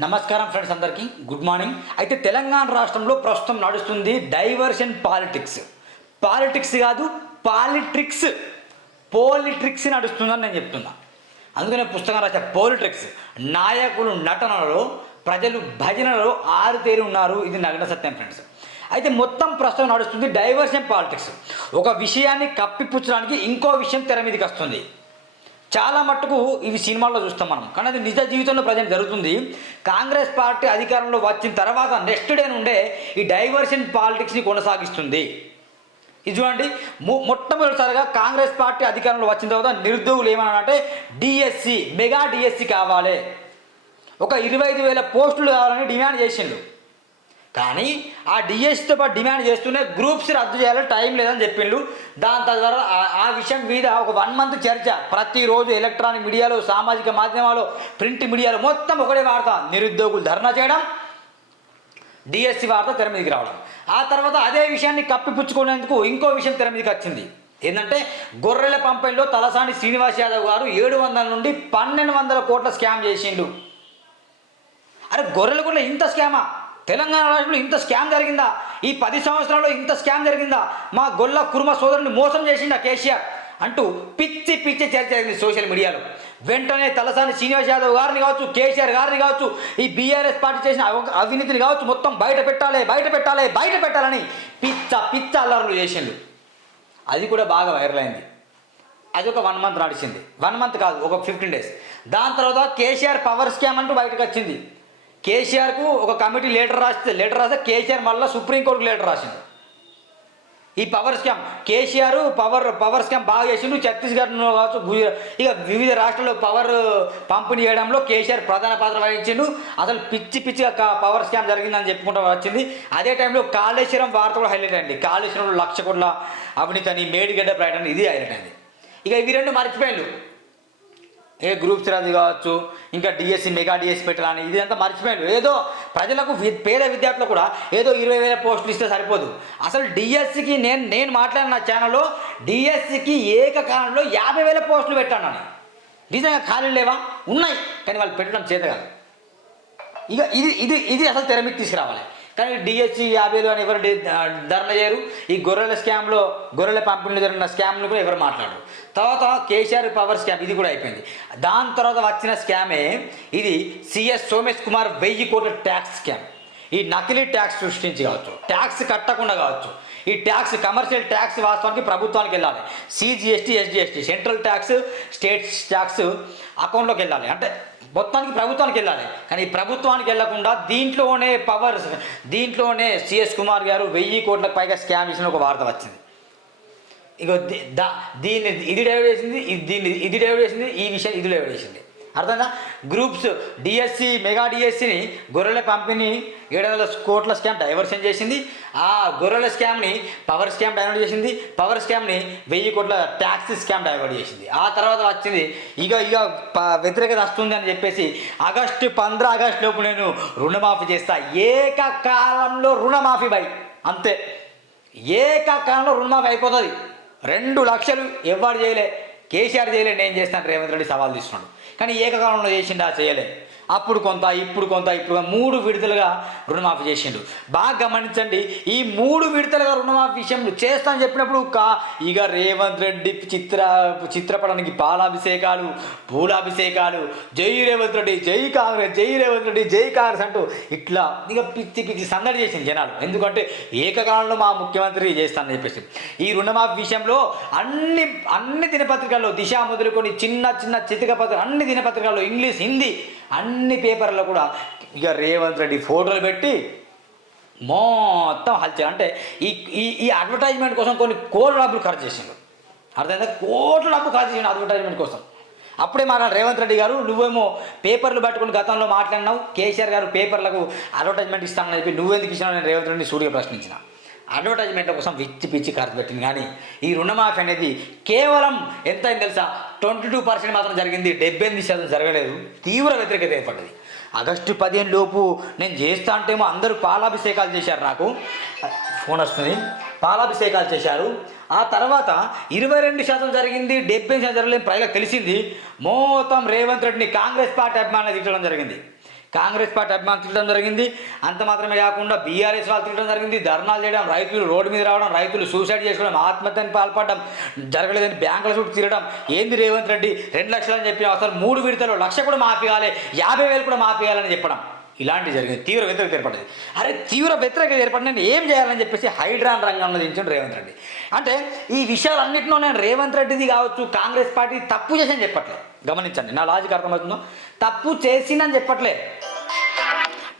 నమస్కారం ఫ్రెండ్స్ అందరికీ. Good morning అయితే తెలంగాణ రాష్ట్రంలో ప్రస్తుతం నడుస్తుంది డైవర్షన్ పాలిటిక్స్ పాలిటిక్స్ కాదు పాలిట్రిక్స్ పోలిట్రిక్స్ నడుస్తుందని నేను చెప్తున్నా. అందుకనే పుస్తకం రాసే పోలిట్రిక్స్ నాయకులు నటనలో ప్రజలు భజనలో ఆరుతేరి ఉన్నారు. ఇది నగ్న సత్యం ఫ్రెండ్స్ అయితే మొత్తం ప్రస్తుతం నడుస్తుంది డైవర్షన్ పాలిటిక్స్ ఒక విషయాన్ని కప్పిపుచ్చడానికి ఇంకో విషయం తెర మీదకి వస్తుంది. చాలా మట్టుకు ఇవి సినిమాల్లో చూస్తాం మనం. కానీ అది నిజ జీవితంలో ప్రజెంట్ జరుగుతుంది. కాంగ్రెస్ పార్టీ అధికారంలో వచ్చిన తర్వాత నెక్స్ట్ డే నుండే ఈ డైవర్షన్ పాలిటిక్స్ని కొనసాగిస్తుంది. ఇది చూడండి మొ- మొట్టమొదటిసారిగా కాంగ్రెస్ పార్టీ అధికారంలో వచ్చిన తర్వాత నిరుద్యోగులు ఏమన్నారంటే డిఎస్సి మెగా డిఎస్సి కావాలి. ఒక ఇరవై ఐదు వేల పోస్టులు కావాలని డిమాండ్ చేసిండు కానీ ఆ డిఎస్సితో పాటు డిమాండ్ చేస్తూనే గ్రూప్స్ రద్దు చేయాలి టైం లేదని చెప్పిండు దాని తర్వాత ఆ- విషయం మీద ఒక వన్ మంత్ చర్చ. ప్రతిరోజు ఎలక్ట్రానిక్ మీడియాలో సామాజిక మాధ్యమాలు ప్రింట్ మీడియాలో మొత్తం ఒకటే వార్త. నిరుద్యోగులు ధర్నా చేయడం డిఎస్సి వార్త తెర మీదకి రావడం. ఆ తర్వాత అదే విషయాన్ని కప్పిపుచ్చుకునేందుకు ఇంకో విషయం తెర మీదకి వచ్చింది. ఏంటంటే గొర్రెల పంపిణీలో తలసాని శ్రీనివాస్ యాదవ్ గారు ఏడు వందల నుండి పన్నెండు వందల కోట్ల స్కామ్ చేసిండు. అరే గొర్రెలు కూడా ఇంత స్కామా? తెలంగాణ రాష్ట్రంలో ఇంత స్కామ్ జరిగిందా? ఈ పది సంవత్సరాల్లో ఇంత స్కామ్ జరిగిందా? మా గొల్ల కుర్మ సోదరుని మోసం చేసిండా కేసీఆర్? అంటూ పిచ్చి పిచ్చి చర్చ జరిగింది సోషల్ మీడియాలో. వెంటనే తలసాని శ్రీనివాస్ యాదవ్ గారిని కావచ్చు కేసీఆర్ గారిని కావచ్చు ఈ బీఆర్ఎస్ పార్టీ చేసిన అవినీతిని కావచ్చు మొత్తం బయట పెట్టాలి బయట పెట్టాలి బయట పెట్టాలని పిచ్చ పిచ్చ అల్లర్లు చేసిండు అది కూడా బాగా వైరల్ అయింది. అది ఒక వన్ మంత్ నడిచింది. వన్ మంత్ కాదు ఒక ఫిఫ్టీన్ డేస్ దాని తర్వాత కేసీఆర్ పవర్ స్కామ్ అంటూ బయటకు వచ్చింది. కేసీఆర్కు ఒక కమిటీ లెటర్ రాస్తే లెటర్ రాస్తే కేసీఆర్ మళ్ళీ సుప్రీంకోర్టుకు లెటర్ రాసింది ఈ power scam KCR power power scam బాగా చేసిండు ఛత్తీస్గఢ్లో కావచ్చు గుజరా ఇక వివిధ రాష్ట్రాల్లో పవర్ పంపిణీ చేయడంలో కేసీఆర్ ప్రధాన పాత్ర వహించిండు. అసలు పిచ్చి పిచ్చిగా పవర్ స్కామ్ జరిగిందని చెప్పుకుంటూ వచ్చింది. అదే టైంలో కాళేశ్వరం వార్త కూడా హైలైట్ అండి కాళేశ్వరంలో లక్ష కోట్ల అవినీతి అని మేడిగడ్డ ప్రకటన ఇది హైలైట్ అండి ఇక ఇవి రెండు మర్చిపోయాడు ఏ గ్రూప్స్ రాదు కావచ్చు ఇంకా డిఎస్సి మెగా డిఎస్సి పెట్టాలని ఇది అంతా మర్చిపోయాడు ఏదో ప్రజలకు వి- పేద విద్యార్థులు కూడా ఏదో ఇరవై వేల పోస్టులు ఇస్తే సరిపోదు. అసలు డిఎస్సికి నేను నేను మాట్లాడిన నా ఛానల్లో డిఎస్సికి ఏకకాలంలో యాభై వేల పోస్టులు పెట్టాను అని. నిజంగా ఖాళీ లేవా? ఉన్నాయి. కానీ వాళ్ళు పెట్టడం చేత కాదు. ఇక ఇది ఇది ఇది అసలు తెరమికి తీసుకురావాలి. కానీ డిఎస్సి యాభైలు అని ఎవరు ధర్మ చేయరు. ఈ గొర్రెల స్కామ్లో గొర్రెల పంపిణీలో జరిగిన స్కామ్లు కూడా ఎవరు మాట్లాడరు. తర్వాత కేసీఆర్ పవర్ స్కామ్ ఇది కూడా అయిపోయింది. దాని తర్వాత వచ్చిన స్కామే ఇది సిఎస్ సోమేష్ కుమార్ వెయ్యి కోట్ల ట్యాక్స్ స్కామ్. ఈ నకిలీ ట్యాక్స్ సృష్టించి కావచ్చు ట్యాక్స్ కట్టకుండా కావచ్చు. ఈ ట్యాక్స్ కమర్షియల్ ట్యాక్స్ వాస్తవానికి ప్రభుత్వానికి వెళ్ళాలి. CGST SGST central tax state tax అకౌంట్లోకి వెళ్ళాలి. అంటే మొత్తానికి ప్రభుత్వానికి వెళ్ళాలి. కానీ ఈ ప్రభుత్వానికి వెళ్ళకుండా దీంట్లోనే పవర్ దీంట్లోనే సిఎస్ కుమార్ గారు వెయ్యి కోట్లకు పైగా స్కామ్ ఇచ్చిన ఒక వార్త వచ్చింది. ఇగో దా- దీన్ని ఇది డైవర్ట్ చేసింది దీన్ని ఇది డైవర్ట్ చేసింది ఈ విషయం ఇది డైవర్ట్ చేసింది. అర్థంగా గ్రూప్స్ డిఎస్సి మెగా డిఎస్సిని గొర్రెల పంపిణీ ఏడు వందల కోట్ల స్కామ్ డైవర్షన్ చేసింది. ఆ గొర్రెల స్కామ్ని పవర్ స్కామ్ డైవర్ట్ చేసింది. పవర్ స్కామ్ని వెయ్యి కోట్ల ట్యాక్స్ స్కామ్ డైవర్ట్ చేసింది. ఆ తర్వాత వచ్చింది ఇక ఇక వ్యతిరేకత వస్తుంది అని చెప్పేసి ఆగస్టు పంద్ర ఆగస్టు లోపు నేను రుణమాఫీ చేస్తా. ఏకకాలంలో రుణమాఫీ బై అంతే. ఏకకాలంలో రుణమాఫీ అయిపోతుంది. రెండు లక్షలు ఎవరు చేయలే కేసీఆర్ చేయలే నేను చేస్తాను. రేవంత్ రెడ్డి సవాల్ తీసుకున్నాడు కానీ ఏకకాలంలో చేసిండా చేయలే. అప్పుడు కొంత ఇప్పుడు కొంత ఇప్పుడు మూడు విడతలుగా రుణమాఫీ చేసిండు. బాగా గమనించండి ఈ మూడు విడతలుగా రుణమాఫీ విషయం చేస్తామని చెప్పినప్పుడు కా ఇక రేవంత్ రెడ్డి చిత్ర చిత్రపటానికి పాలాభిషేకాలు పూలాభిషేకాలు జై రేవంత్ రెడ్డి జై కాంగ్రెస్ జై రేవంత్ రెడ్డి జై కాంగ్రెస్ అంటూ ఇట్లా ఇక పిచ్చి పిచ్చి సందడి చేసింది జనాలు. ఎందుకంటే ఏకకాలంలో మా ముఖ్యమంత్రి చేస్తానని చెప్పేసి. ఈ రుణమాఫీ విషయంలో అన్ని అన్ని దినపత్రికల్లో దిశ మొదలుకొని చిన్న చిన్న చితిక పత్రిక అన్ని దినపత్రికల్లో ఇంగ్లీష్ హిందీ అన్ని పేపర్లో కూడా ఇక రేవంత్ రెడ్డి ఫోటోలు పెట్టి మొత్తం హల్చల్. అంటే ఈ ఈ ఈ అడ్వర్టైజ్మెంట్ కోసం కొన్ని కోట్ల డబ్బులు ఖర్చు చేసిండు అర్థమైందా? కోట్ల డబ్బు ఖర్చు చేసిండు అడ్వర్టైజ్మెంట్ కోసం. అప్పుడే మాట్లాడు రేవంత్ రెడ్డి గారు నువ్వేమో పేపర్లు పట్టుకుని గతంలో మాట్లాడినావు కేసీఆర్ గారు పేపర్లకు అడ్వర్టైజ్మెంట్ ఇస్తానని చెప్పి నువ్వెందుకు ఇచ్చినావు? నేను రేవంత్ రెడ్డిని సూర్య ప్రశ్నించిన. అడ్వర్టైజ్మెంట్ల కోసం పిచ్చి పిచ్చి ఖర్చు పెట్టింది. కానీ ఈ రుణమాఫీ అనేది కేవలం ఎంత తెలుసా? ట్వంటీ టూ పర్సెంట్ మాత్రం జరిగింది. డెబ్బై ఎనిమిది శాతం జరగలేదు. తీవ్ర వ్యతిరేకత ఏర్పడ్డది. ఆగస్టు పదిహేను లోపు నేను చేస్తా అంటేమో అందరూ పాలాభిషేకాలు చేశారు నాకు. ఫోన్ వస్తుంది. పాలాభిషేకాలు చేశారు. ఆ తర్వాత ఇరవై రెండు శాతం జరిగింది. డెబ్బై శాతం జరగలేదు. ప్రజలకు తెలిసింది. మొత్తం రేవంత్ రెడ్డిని కాంగ్రెస్ పార్టీ అభిమానులు తిట్టడం జరిగింది. కాంగ్రెస్ పార్టీ అభిమానులు తిట్టడం జరిగింది. అంత మాత్రమే కాకుండా బీఆర్ఎస్ వాళ్ళు తిట్టడం జరిగింది. ధర్నాలు చేయడం రైతులు రోడ్డు మీద రావడం రైతులు సూసైడ్ చేసుకోవడం ఆత్మహత్యని పాల్పడడం జరగలేదని బ్యాంకుల చుట్టూ తిరగడం. ఏంది రేవంత్ రెడ్డి? రెండు లక్షలు అని చెప్పి అసలు మూడు విడతలు లక్ష కూడా మాఫీ కావాలి యాభై వేలు కూడా మాఫీ కావాలని చెప్పడం. ఇలాంటివి జరిగింది తీవ్ర వ్యతిరేకత ఏర్పడింది అరే తీవ్ర వ్యతిరేకత ఏర్పడిన ఏం చేయాలని చెప్పేసి హైడ్రాన్ రంగంలో దించాడు రేవంత్ రెడ్డి. అంటే ఈ విషయాలన్నింటిలో నేను రేవంత్ రెడ్డిది కావచ్చు కాంగ్రెస్ పార్టీ తప్పు చేసి చెప్పట్లే. గమనించండి నా లాజిక్ అర్థమవుతుందో? తప్పు చేసిందని చెప్పట్లే.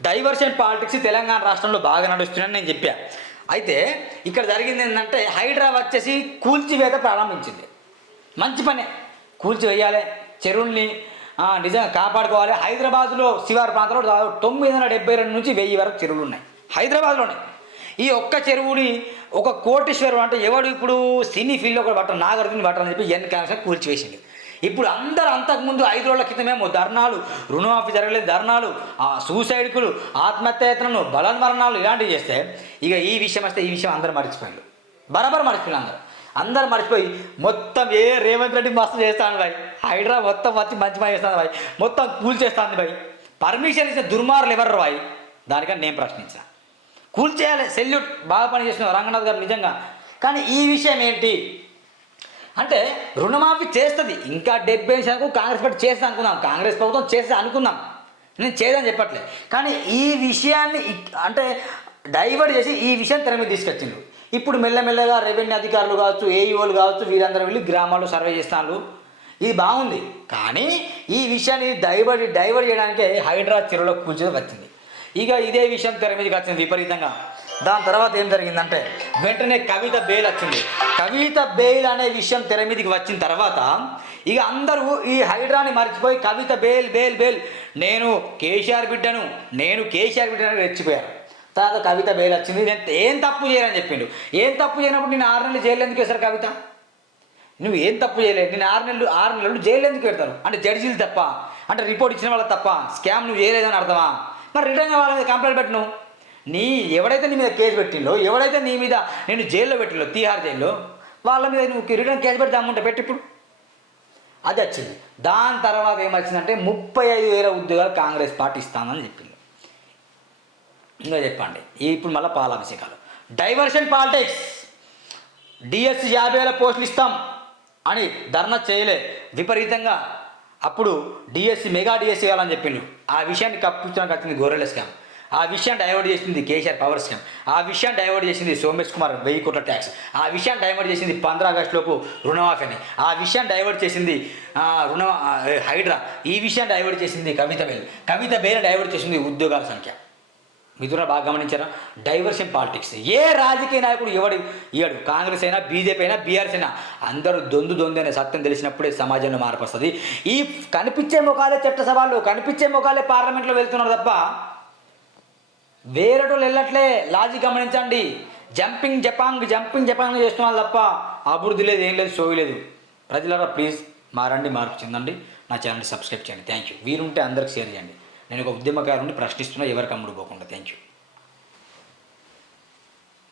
డైవర్షన్ పాలిటిక్స్ తెలంగాణ రాష్ట్రంలో బాగా నడుస్తుందని నేను చెప్పా. అయితే ఇక్కడ జరిగింది ఏంటంటే హైడ్రా వచ్చేసి కూల్చివేత ప్రారంభించింది. మంచి పనే. కూల్చివేయాలి. చెరువుల్ని నిజంగా కాపాడుకోవాలి. హైదరాబాద్లో శివారు ప్రాంతంలో దాదాపు తొమ్మిది వందల డెబ్బై రెండు నుంచి వెయ్యి వరకు చెరువులు ఉన్నాయి. హైదరాబాద్లోనే. ఈ ఒక్క చెరువుని ఒక కోటేశ్వరం అంటే ఎవడు ఇప్పుడు సినీ ఫీల్డ్లో ఒక బట్ట నాగార్జున బట్ట అని చెప్పి ఎన్ క్యాన్సర్ కూల్చివేసింది ఇప్పుడు అందరు అంతకుముందు ఐదు రోజుల క్రితమేమో ధర్నాలు రుణమాఫీ జరగలేదు ధర్నాలు ఆ సూసైడ్కులు ఆత్మహత్యాయత్నలు బలన్మరణాలు ఇలాంటివి చేస్తే ఇక ఈ విషయం వస్తే ఈ విషయం అందరూ మర్చిపోయారు బరాబర్ మర్చిపోయారు అందరూ. అందరు మర్చిపోయి మొత్తం ఏ రేవంత్ రెడ్డి మస్తు చేస్తాను భాయ్ హైడ్రా మొత్తం వచ్చి మంచి పని చేస్తాను భాయ్ మొత్తం కూల్ చేస్తాను భాయ్ పర్మిషన్ ఇచ్చిన దుర్మార్లు ఎవరు భాయ్ దానికని నేను ప్రశ్నించా. కూల్ చేయాలి సెల్యూట్ బాగా పని చేసిన రంగనాథ్ గారు నిజంగా. కానీ ఈ విషయం ఏంటి? అంటే రుణమాఫీ చేస్తుంది. ఇంకా డెబ్బై శాతం కాంగ్రెస్ పార్టీ చేస్తా అనుకున్నాం. కాంగ్రెస్ ప్రభుత్వం చేస్తే అనుకున్నాం. నేను చేయదని చెప్పట్లే. కానీ ఈ విషయాన్ని అంటే డైవర్ట్ చేసి ఈ విషయం తెర మీద తీసుకొచ్చిండు. ఇప్పుడు మెల్లమెల్లగా రెవెన్యూ అధికారులు కావచ్చు ఏఈఓలు కావచ్చు వీళ్ళందరూ వెళ్ళి గ్రామాల్లో సర్వే చేస్తున్నారు ఇది బాగుంది. కానీ ఈ విషయాన్ని డైవర్ట్ డైవర్ట్ చేయడానికి హైడ్రా చెరువులో కూర్చొని వచ్చింది. ఇక ఇదే విషయం తెర మీదకి వచ్చింది విపరీతంగా. దాని తర్వాత ఏం జరిగిందంటే వెంటనే కవిత బెయిల్ వచ్చింది. కవిత బెయిల్ అనే విషయం తెర మీదకి వచ్చిన తర్వాత ఇక అందరూ ఈ హైడ్రాని మర్చిపోయి కవిత బెయిల్ బెయిల్ బెయిల్ నేను కేసీఆర్ బిడ్డను నేను కేసీఆర్ బిడ్డను రెచ్చిపోయాను తర్వాత కవిత బెయిల్ వచ్చింది నేను ఏం తప్పు చేయనని చెప్పిండు. ఏం తప్పు చేయనప్పుడు నేను ఆరు నెలలు జైలు ఎందుకు వేశారు కవిత? నువ్వు ఏం తప్పు చేయలేదు. నేను ఆరు నెలలు ఆరు నెలలు జైలు ఎందుకు పెడతారు? అంటే జడ్జీలు తప్ప. అంటే రిపోర్ట్ ఇచ్చిన వాళ్ళ తప్ప. స్కామ్ నువ్వు చేయలేదని అర్థమా? మరి రిటర్న్గా వాళ్ళ మీద కంప్లైంట్ పెట్టను నీ ఎవడైతే నీ మీద కేసు పెట్టిండో ఎవడైతే నీ మీద నేను జైల్లో పెట్టిందో తీహార్ జైల్లో వాళ్ళ మీద నువ్వు రిటర్న్ కేసు పెడితే అమ్ముంటే పెట్టి ఇప్పుడు. అది వచ్చింది. దాని తర్వాత ఏమొచ్చిందంటే ముప్పై ఐదు వేల ఉద్యోగాలు కాంగ్రెస్ పార్టీ ఇస్తానని చెప్పింది. ఇంకా చెప్పండి. ఇప్పుడు మళ్ళీ పాలాభిషేకాలు. డైవర్షన్ పాలిటిక్స్ డిఎస్సి యాభై వేల పోస్టులు ఇస్తాం అని ధర్నా చేయలే. విపరీతంగా అప్పుడు డిఎస్సి మెగా డిఎస్సి కావాలని చెప్పిండు. ఆ విషయాన్ని కప్పించడానికి వచ్చింది గొర్రెల స్కామ్ ఆ విషయాన్ని డైవర్ట్ చేసింది కేసీఆర్ పవర్ స్కామ్ ఆ విషయాన్ని డైవర్ట్ చేసింది సోమేష్ కుమార్ వెయ్యి కోట్ల ట్యాక్స్ ఆ విషయాన్ని డైవర్ట్ చేసింది పంద్రా ఆగస్టులోపు రుణమాఫీ అని ఆ విషయాన్ని డైవర్ట్ చేసింది రుణ హైడ్రా. ఈ విషయాన్ని డైవర్ట్ చేసింది Kavitha bail Kavitha bail divert చేసింది ఉద్యోగాల సంఖ్య. మిథున బాగా గమనించారా? Diversion politics. ఏ రాజకీయ నాయకుడు ఎవడు? ఇవ్వడు కాంగ్రెస్ అయినా బీజేపీ అయినా బీఆర్ఎస్ అయినా. అందరూ దొందు దొందు అనే సత్యం తెలిసినప్పుడే సమాజంలో మార్పు వస్తుంది ఈ కనిపించే ముఖాలే చట్టసభలు కనిపించే ముఖాలే పార్లమెంట్లో వెళ్తున్నారు తప్ప వేరేటోళ్ళు వెళ్ళట్లే. లాజిక్ గమనించండి. జంపింగ్ జపాంగ్ జంపింగ్ జపాంగ్ చేస్తున్నారు తప్ప అభివృద్ధి లేదు ఏం లేదు సోయలేదు ప్రజలారా ప్లీజ్ మారండి మార్పు చెందండి. నా ఛానల్ సబ్స్క్రైబ్ చేయండి. Thank you. వీరుంటే అందరికి షేర్ చేయండి. నేను ఒక ఉద్యమకారుని ప్రశ్నిస్తున్నా ఎవరికి అమ్ముడు పోకుండా. Thank you